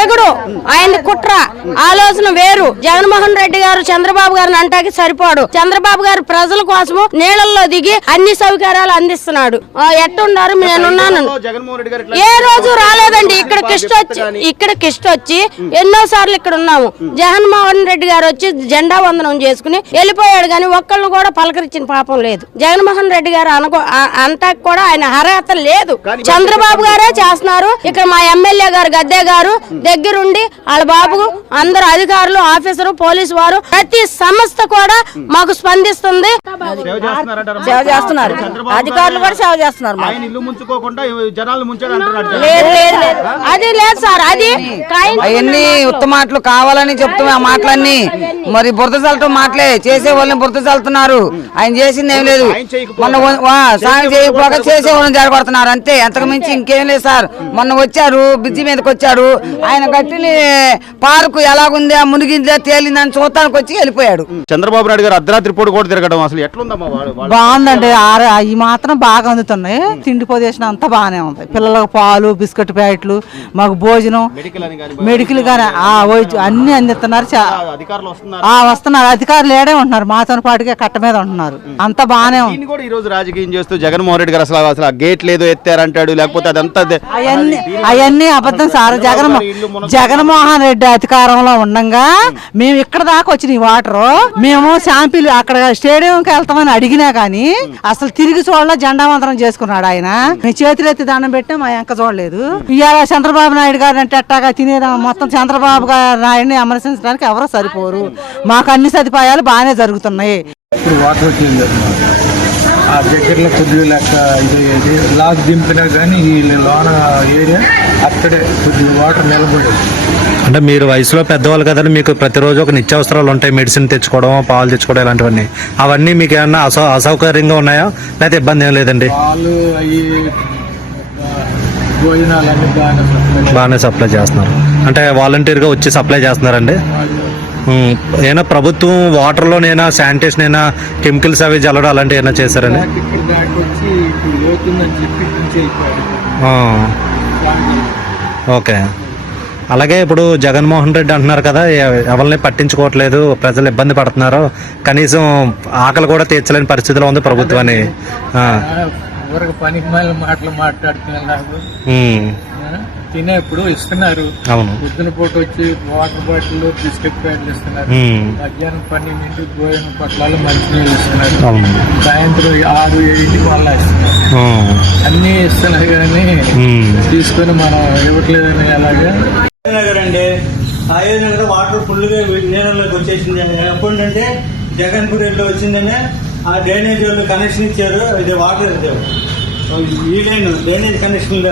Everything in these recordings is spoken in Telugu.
అడగడు. ఆయన కుట్ర. ఆలోచన వేరు. జగన్మోహన్ రెడ్డి గారు చంద్రబాబు గారిని అంటాకి సరిపోడు. చంద్రబాబు గారు ప్రజల కోసము నీళ్ళల్లో దిగి అన్ని సౌకర్యాలు అందిస్తున్నాడు. ఎట్టున్నారు నేనున్నాను. ఏ రోజు రాలేదండి. ఇక్కడ కిష్ట వచ్చి ఇక్కడ కిష్ట వచ్చి ఎన్నో సార్లు ఇక్కడ ఉన్నాము. జగన్మోహన్ రెడ్డి గారు వచ్చి జెండా వందనం చేసుకుని వెళ్ళిపోయాడు కానీ ఒక్కళ్ళు కూడా పలకరించిన పాపం లేదు. జగన్మోహన్ రెడ్డి గారు అనుకో అంటాకి కూడా ఆయన అర్హత లేదు. చంద్రబాబు గారే చేస్తున్నారు. ఇక్కడ మా ఎమ్మెల్యే గారు గద్దే గారు దగ్గరుండి వాళ్ళ బాబు అందరు అధికారులు ఆఫీసరు పోలీసు వారు ప్రతి సంస్థ కూడా మాకు స్పందిస్తుంది. సేవ చేస్తున్నారు. అధికారులు కూడా సేవ చేస్తున్నారు మాకు. ఆయన ఇల్లు ముంచుకోకుండా జనాలు ముంచాడు అంటున్నాడు జగన్. లేదు లేదు లేదు. అది లేదు సార్ అది అవన్నీ ఉత్తమాటలు కావాలని చెప్తున్నా ఆ మాటలన్నీ. మరి బురద చల్లటం మాటలే. చేసే వాళ్ళని బురద చల్లుతున్నారు. ఆయన చేసింది ఏం లేదు. మొన్న సాయం చేయకపోగా చేసే వాళ్ళని జరగొడుతున్నారు. అంతే. అంతకు మించి ఇంకేం లేదు సార్. మొన్న వచ్చారు బ్రిడ్జి మీదకి వచ్చాడు ఆయన కట్టిన పార్కు ఎలాగుంది ఆ మునిగిందా తేలిందని చూడటానికి వచ్చి వెళ్ళిపోయాడు. చంద్రబాబు నాయుడు గారు అర్ధరాత్రి పూట కూడా తిరగడం అసలు ఎట్లుందమ్మా బాగుందండి. ఆర ఈ మాత్రం బాగా అందుతున్నాయి. తిండి పొజిషన్ అంతా బాగానే ఉంది. పిల్లలకు పాలు బిస్కెట్ ప్యాకెట్లు మాకు భోజనం మెడికల్ అని కానీ మెడికల్ కానీ ఆ వైద్య అన్ని అందిస్తున్నారు. వస్తున్నారు. ఆ వస్తున్నారు. అధికారులు ఏడే ఉంటున్నారు. మాతో పాటుగా కట్ట మీద ఉంటున్నారు. అంతా బాగానే ఉంది. కూడా ఈ రోజు రాజకీయం చేస్తూ జగన్మోహన్ రెడ్డి గారు అసలు అసలు గేట్ లేదు ఎత్తారంటాడు లేకపోతే అదంతా అవన్నీ అవన్నీ అబద్ధం సార్. జగన్ జగన్మోహన్ రెడ్డి అధికారంలో ఉండంగా మేము ఇక్కడ దాకా వచ్చిన ఈ వాటర్ మేము శాంపిల్ అక్కడ స్టేడియంకి వెళ్తామని అడిగినా కానీ అసలు తిరిగి చూడలే జెండా వందనం చేసుకున్నాడు ఆయన. మేము చేతులు ఎత్తి దండం పెట్టినా మా ఎంక చూడలేదు. ఇవాళ చంద్రబాబు నాయుడు గారు అంటే ఎట్టాగా తినేదా మొత్తం చంద్రబాబు గారు నాయుడిని విమర్శించడానికి ఎవరు సరిపోరు. మాకు అన్ని సదుపాయాలు బాగానే జరుగుతున్నాయి. ఇప్పుడు వాటర్ వచ్చింది ఆ దగ్గరలో కొద్దిగా లెక్క ఇదయ్యేది లాక్ దింపినా కానీ ఈ లోన ఏరియా అక్కడే కొద్దిగా వాటర్ నిలబడేది. అంటే మీరు వయసులో పెద్దవాళ్ళు కదండి మీకు ప్రతిరోజు ఒక నిత్యావసరాలు ఉంటాయి మెడిసిన్ తెచ్చుకోవడం పాలు తెచ్చుకోవడం ఇలాంటివన్నీ. అవన్నీ మీకు ఏమన్నా అసౌ అసౌకర్యంగా ఉన్నాయా? లేకపోతే ఇబ్బంది ఏం లేదండి? పాలు అవి భోజనాలు అన్ని బాగానే సప్లై చేస్తున్నారు. అంటే వాలంటీర్గా వచ్చి సప్లై చేస్తున్నారండి? ఏమైనా ప్రభుత్వం వాటర్లోనైనా శానిటేషన్ అయినా కెమికల్స్ అవి జల్లడం అలాంటివి ఏమైనా ఆ, ఓకే. అలాగే ఇప్పుడు జగన్మోహన్ రెడ్డి అంటున్నారు కదా ఎవరిని పట్టించుకోవట్లేదు ప్రజలు ఇబ్బంది పడుతున్నారు కనీసం ఆకలి కూడా తీర్చలేని పరిస్థితిలో ఉంది ప్రభుత్వం అని మాటలు మాట్లాడుతున్నారు తినేప్పుడు ఇస్తున్నారు. అవును. పొద్దున పూట వచ్చి వాటర్ బాటిల్ బిస్కెట్ ప్యాకెట్లు ఇస్తున్నారు. మధ్యాహ్నం పన్నెండింటి భోజనం పట్లాలు మంచినీళ్ళు ఇస్తున్నారు. అవును. సాయంత్రం ఆరు ఏడింటికి మళ్ళీ ఇస్తున్నారు. అన్నీ ఇస్తున్నారు కానీ తీసుకొని మనం ఇవ్వట్లేదని అలాగే నగర్ అండి. నగర్ వాటర్ ఫుల్గా నీళ్ళలోకి వచ్చేసింది. ఎప్పుడంటే జగన్పూరిలో వచ్చిందనే ఆ డ్రైనేజ్ వాళ్ళు కనెక్షన్ ఇచ్చారు. ఇది వాటర్ ఇది. ఈ డ్రైనేజ్ కనెక్షన్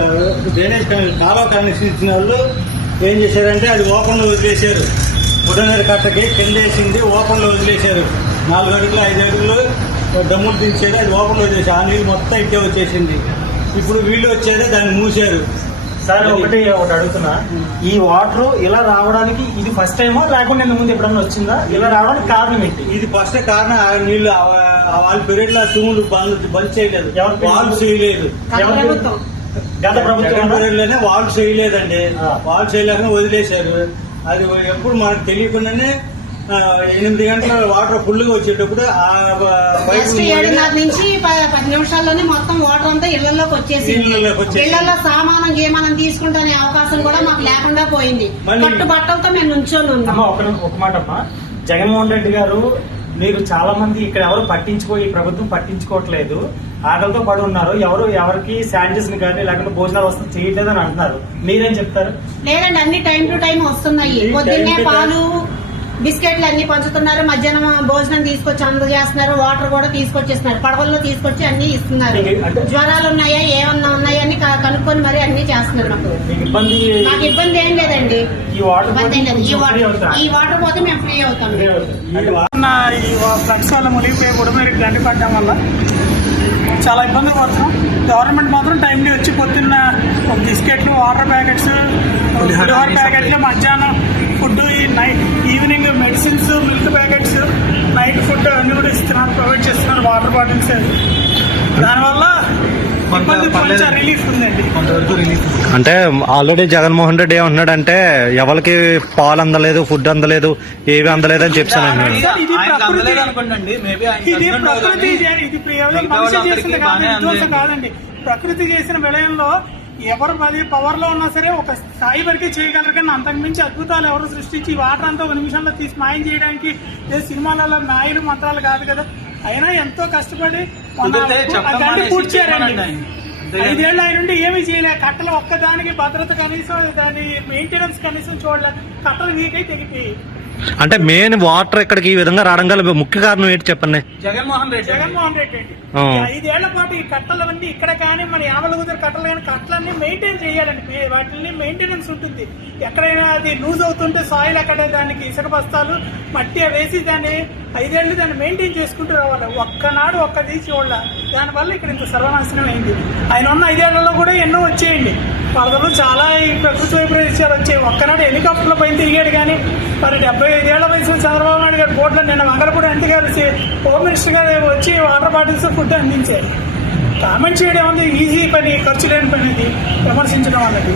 డ్రైనేజ్ కనెక్షన్ కాలువ కనెక్షన్ ఇచ్చిన వాళ్ళు ఏం చేశారంటే అది ఓపెన్లో వదిలేశారు. బుడనగర్ కట్టకి కింద వేసింది ఓపెన్లో వదిలేశారు. నాలుగు అడుగులు ఐదు అడుగులు డమ్ములు దించారు అది ఓపెన్లో వదిలేశారు. ఆ నీళ్ళు మొత్తం ఇట్టే వచ్చేసింది. ఇప్పుడు వీళ్ళు వచ్చేదే దాన్ని మూసారు సార్ ఒకటి ఒకటి అడుగుతున్నా. ఈ వాటర్ ఇలా రావడానికి ఇది ఫస్ట్ టైమా లేకుండా ఇంతకు ముందు ఎప్పుడన్నా వచ్చిందా? ఇలా రావడానికి కారణం ఏంటి? ఇది ఫస్ట్ కారణం ఆ నీళ్ళు వాళ్ళ పీరియడ్లో తూములు బంద్ బంద్ చేయలేదు? వాళ్ళు చేయలేదు. గత ప్రభుత్వం. వాళ్ళు చేయలేదండి. వాళ్ళు చేయలేక వదిలేశారు. అది ఎప్పుడు మనకు తెలియకుండానే ఎనిమిది గంటల వాటర్ ఫుల్గా వచ్చేటప్పుడు ఆ ఏడున్నర నుంచి పది నిమిషాల్లోనే మొత్తం వాటర్ అంతా ఇళ్ళలోకి వచ్చేసి. ఇళ్ళలో సామానం గీమానం తీసుకుంటానే అవకాశం కూడా మాకు లేకుండా పోయింది. పట్టు బట్టలతో మేము నుంచొని ఉన్నాం. ఒక మాట అమ్మా జగన్మోహన్ రెడ్డి గారు మీరు చాలా మంది ఇక్కడ ఎవరు పట్టించుకో ఈ ప్రభుత్వం పట్టించుకోవట్లేదు. ఆకలితో పడి ఉన్నారు. ఎవరు ఎవరికి శానిటైజర్ కానీ లేకపోతే భోజనాలు వస్తుంది చేయట్లేదు అని అంటున్నారు. మీరేం చెప్తారు? లేదండి అన్ని టైం టు టైం వస్తున్నాయి. పొద్దున్నే. పాలు బిస్కెట్లు అన్ని పంచుతున్నారు మధ్యాహ్నం భోజనం తీసుకొచ్చి అందజేస్తున్నారు వాటర్ కూడా తీసుకొచ్చేస్తున్నారు పడవల్లో తీసుకొచ్చి అన్ని ఇస్తున్నారు. జ్వరాలు ఉన్నాయా ఏమన్నా ఉన్నాయా అని క- కనుక్కొని మరి అన్ని చేస్తున్నారు మాకు. మీకు ఇబ్బంది ఏం లేదండి. ఈ వాటర్ ఇబ్బంది ఏం లేదు. ఈ ఫ్రీ వాటర్ అవుతా ఈ వాటర్ పోతే మేము ఫ్రీ అవుతాం. ఈ వల్ల మునిగిపోయి పడడం వల్ల చాలా ఇబ్బంది పడుతున్నాం. గవర్నమెంట్ మాత్రం టైంలీ వచ్చి పొద్దున్న బిస్కెట్లు వాటర్ ప్యాకెట్స్ ప్యాకెట్లు మధ్యాహ్నం ఫుడ్ ఈ night evening medicines milk packets night food అన్ని కూడా ఇస్తున్నారు ప్రొవైడ్ చేస్తున్నారు వాటర్ బాటిల్స్. దానివల్ల అంటే ఆల్రెడీ జగన్మోహన్ రెడ్డి ఏమంటున్నాడంటే ఎవరికి పాలు అందలేదు ఫుడ్ అందలేదు ఏవి అందలేదు అని చెప్పాను ప్రకృతి చేసిన విలయంలో ఎవరు పది పవర్లో ఉన్నా సరే ఒక స్థాయి వరకే చేయగలరు. కానీ అంతకు మించి అద్భుతాలు ఎవరు సృష్టించి వాటర్ అంతా ఒక నిమిషంలో తీసి మాయం చేయడానికి ఏ సినిమాలలో మాయలు మంత్రాలు కాదు కదా. అయినా ఎంతో కష్టపడి ఆయన. అంతే ఐదేళ్ళు ఆయన నుండి ఏమీ చేయలే. కట్టలు ఒక్కదానికి భద్రత కనీసం దాని మెయింటెనెన్స్ కనీసం చూడలే. కట్టలు వీకై తెగిపోయి అంటే మెయిన్ వాటర్ ఇక్కడికి ఈ విధంగా రావడం గల ముఖ్య కారణం ఏంటి చెప్పండి? జగన్మోహన్ రెడ్డి. జగన్మోహన్ రెడ్డి అండి ఆ. ఈ ఐదేళ్ళ పాటు ఈ కట్టలవన్నీ ఇక్కడ కానీ మన యామలగుదర కట్టలు కానీ కట్టలన్నీ మెయింటైన్ చేయాలండి. వాటిని మెయింటెనెన్స్ ఉంటుంది. ఎక్కడైనా అది లూజ్ అవుతుంటే సాయిల్ అక్కడ దానికి ఇసుక బస్తాలు మట్టి వేసి దాన్ని ఐదేళ్ళు దాన్ని మెయింటైన్ చేసుకుంటూ రావాలి. ఒక్కనాడు ఒక్క తీసి వాళ్ళ దానివల్ల ఇక్కడ ఇంత సర్వనాశనం అయింది. ఆయన ఉన్న ఐదేళ్ళలో కూడా ఎన్నో వచ్చేయండి. వరదలు చాలా ఈ ప్రకృతి వైపరీత్యాలు వచ్చాయి ఒక్కనాడు హెలికాప్టర్ల పైన తిరిగాడు కానీ మరి డెబ్బై ఐదేళ్ళ వయసు చంద్రబాబు నాయుడు గారి బోట్లో నిన్న మంగళపూడి అంతి గారు సి- హోమ్ మినిస్టర్ గారు వచ్చి వాటర్ బాటిల్స్ ఫుడ్ అందించారు. కామెంట్ చేయడం ఉంది ఈజీ పని ఖర్చు లేని పని ఇది. విమర్శించడం అన్నది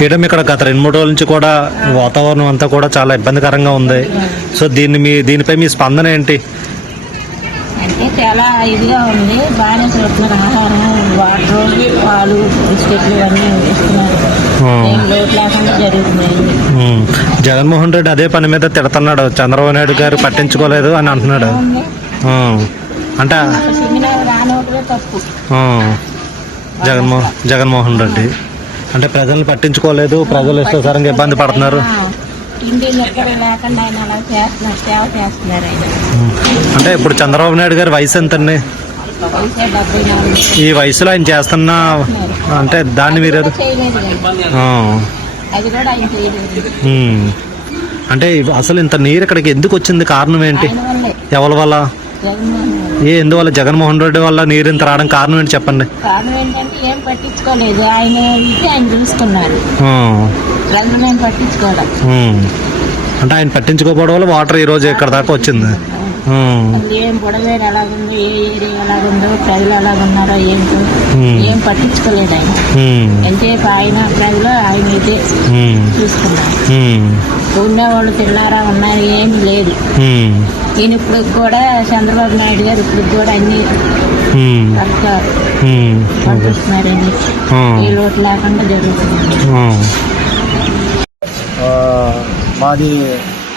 మేడం ఇక్కడ గత రెండు మూడు రోజుల నుంచి కూడా వాతావరణం అంతా కూడా చాలా ఇబ్బందికరంగా ఉంది. సో దీన్ని మీ దీనిపై మీ స్పందన ఏంటి? చాలా ఇదిగా ఉంది. బాగానే చూస్తున్నారు. ఆహారం వాటర్ పాలు బిస్కెట్లు ఇవన్నీ ఇస్తున్నారు. జగన్మోహన్ రెడ్డి అదే పని మీద తిడుతున్నాడు. చంద్రబాబు నాయుడు గారు పట్టించుకోలేదు అని అంటున్నాడు. అంటే జగన్మోహన్ రెడ్డి. అంటే ప్రజల్ని పట్టించుకోలేదు. ప్రజలు ఇష్టసారంగా ఇబ్బంది పడుతున్నారు. లేకుండా ఆయన అలా చేస్తున్నారు సేవ చేస్తున్నారు ఆయన అంటే ఇప్పుడు చంద్రబాబు నాయుడు గారి వయసు ఎంతండి వయసే డెబ్బై నాలుగు ఈ వయసులో ఆయన చేస్తున్న అంటే దాన్ని మీరు చేయలేదు కదా. ఆ, అది కూడా ఆయన చేయలేదు ఉమ్. అంటే అసలు ఇంత నీరు ఇక్కడికి ఎందుకు వచ్చింది కారణం ఏంటి ఆయన వల్లే ఎవరి వల్ల జగన్మోహన్ ఏ ఎందువల్ల? జగన్మోహన్ రెడ్డి వల్ల నీరు ఇంత రావడం కారణం ఏంటి చెప్పండి. కారణం ఏంటంటే ఏం పట్టించుకోలేదు. ఆయన ఇది ఆయన చూసుకున్నారు ఆ, ప్రజలు ఏం పట్టించుకోవడం. ఉమ్. అంటే ఆయన పట్టించుకోకపోవడం వల్ల వాటర్ ఈ రోజు ఇక్కడ దాకా వచ్చింది. ఏం బుడవేరు ఎలాగుందో ఏ ఏరియా ఎలాగుందో ప్రజలు ఎలాగున్నారో ఏంటో. ఏం పట్టించుకోలేదు ఆయన. ఎంతసేపు ఆయన ప్రజలు ఆయన అయితే. చూసుకున్నారు. ఉండేవాళ్ళు తిన్నారా ఉన్నారు ఏమీ లేదు. ఈయన ఇప్పుడు కూడా చంద్రబాబు నాయుడు గారు ఇప్పుడు కూడా అన్ని. పంపిస్తున్నారని. ఏ లోటు లేకుండా జరుగుతుంది. మాది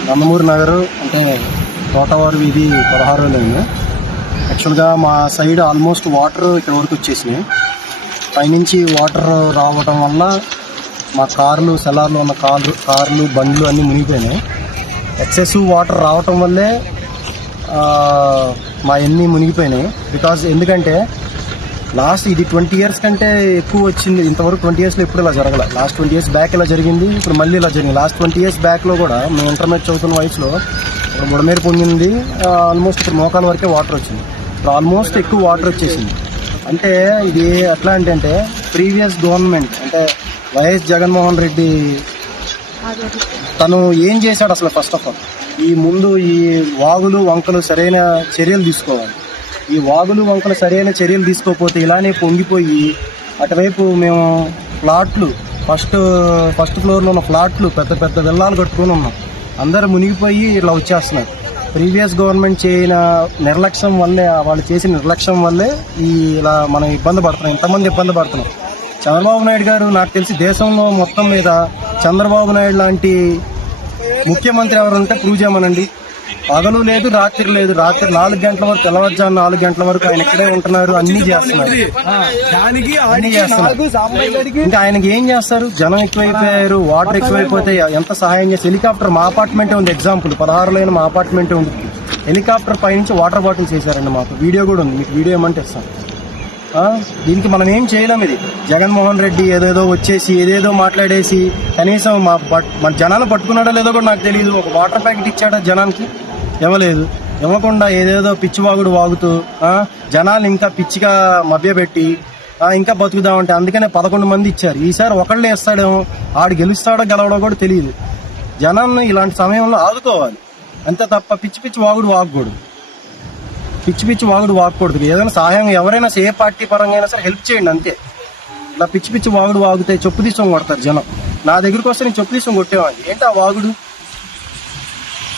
నందమూరి నగరు అంటే తోటవారు వీధి పదహారు లైన్ యాక్చువల్గా మా సైడ్ ఆల్మోస్ట్ వాటర్ ఇక్కడ వరకు వచ్చేసినాయి. పైనుంచి వాటర్ రావడం వల్ల మా కార్లు సెలార్లు ఉన్న కార్లు కార్లు బండ్లు అన్నీ మునిగిపోయినాయి. ఎక్సెస్ వాటర్ రావటం వల్లే మా ఎన్ని మునిగిపోయినాయి. బికాజ్ ఎందుకంటే లాస్ట్ ఇది ట్వంటీ ఇయర్స్ కంటే ఎక్కువ వచ్చింది. ఇంతవరకు ట్వంటీ ఇయర్స్లో ఎప్పుడు ఇలా జరగల. లాస్ట్ ట్వంటీ ఇయర్స్ బ్యాక్ ఇలా జరిగింది ఇప్పుడు మళ్ళీ ఇలా జరిగింది. లాస్ట్ ట్వంటీ ఇయర్స్ బ్యాక్లో కూడా మేము ఇంటర్మీడియట్ చదువుతున్న వయసులో ఇప్పుడు బుడమేరు పొందింది ఆల్మోస్ట్ ఇప్పుడు మోకాల వరకే వాటర్ వచ్చింది. ఇప్పుడు ఆల్మోస్ట్ ఎక్కువ వాటర్ వచ్చేసింది. అంటే ఇది ఎట్లా అంటే అంటే ప్రీవియస్ గవర్నమెంట్ అంటే వైఎస్ జగన్మోహన్ రెడ్డి తను ఏం చేశాడు అసలు ఫస్ట్ ఆఫ్ ఆల్ ఈ ముందు ఈ వాగులు వంకలు సరైన చర్యలు తీసుకోవాలి. ఈ వాగులు వంకలు సరైన చర్యలు తీసుకోకపోతే ఇలానే పొంగిపోయి అటువైపు మేము ఫ్లాట్లు ఫస్ట్ ఫస్ట్ ఫ్లోర్లో ఉన్న ఫ్లాట్లు పెద్ద పెద్ద విల్లాలు కట్టుకొని ఉన్నాం. అందరూ మునిగిపోయి ఇట్లా వచ్చేస్తున్నారు. ప్రీవియస్ గవర్నమెంట్ చేయన నిర్లక్ష్యం వల్లే వాళ్ళు చేసిన నిర్లక్ష్యం వల్లే ఈ ఇలా మనం ఇబ్బంది పడుతున్నాం. ఇంతమంది ఇబ్బంది పడుతున్నాం. చంద్రబాబు నాయుడు గారు నాకు తెలిసి దేశంలో మొత్తం మీద చంద్రబాబు నాయుడు లాంటి ముఖ్యమంత్రి ఎవరు ఉంటే ప్రూవ్ చేయమనండి. పగలు లేదు రాత్రి లేదు. రాత్రి నాలుగు గంటల వరకు తెల్లవారుజాము నాలుగు గంటల వరకు ఆయన ఇక్కడే ఉంటున్నారు అన్ని చేస్తున్నారు. అన్ని చేస్తున్నారు. ఇంకా ఆయనకి ఏం చేస్తారు? జనం ఎక్కువైపోయారు వాటర్ ఎక్కువైపోతే ఎంత సహాయం చేస్తారు? హెలికాప్టర్ మా అపార్ట్మెంటే ఉంది ఎగ్జాంపుల్. పదహారులో మా అపార్ట్మెంటే ఉంది. హెలికాప్టర్ పైనుంచి వాటర్ బాటిల్స్ వేసారండి మాకు. వీడియో కూడా ఉంది మీకు వీడియో ఏమంటే ఇస్తాను. దీనికి మనం ఏం చేయలేం ఇది. జగన్మోహన్ రెడ్డి ఏదేదో వచ్చేసి ఏదేదో మాట్లాడేసి కనీసం మా పట్- మన జనాలు పట్టుకున్నాడో లేదో కూడా నాకు తెలియదు ఒక వాటర్ ప్యాకెట్ ఇచ్చాడా జనానికి? ఇవ్వలేదు. ఇవ్వకుండా ఏదేదో పిచ్చి వాగుడు వాగుతూ జనాలు ఇంకా పిచ్చిగా మభ్యపెట్టి ఇంకా బతుకుదామంటే అందుకనే పదకొండు మంది ఇచ్చారు. ఈసారి ఒకళ్ళే ఇస్తాడేమో ఆడు గెలుస్తాడో గెలవడో కూడా తెలియదు జనాన్ని ఇలాంటి సమయంలో ఆదుకోవాలి. అంతే తప్ప పిచ్చి పిచ్చి వాగుడు వాగకూడదు. పిచ్చి పిచ్చి వాగుడు వాగకూడదు. ఏదైనా సహాయం ఎవరైనా ఏ పార్టీ పరంగా అయినా సరే హెల్ప్ చేయండి అంతే. ఇలా పిచ్చి పిచ్చి వాగుడు వాగుతాయి చొప్పు తీసుకొని కొడతారు జనం. నా దగ్గరికి వస్తే నేను చెప్పు తీసుకొని కొట్టేవాడిని. ఏంటి ఆ వాగుడు?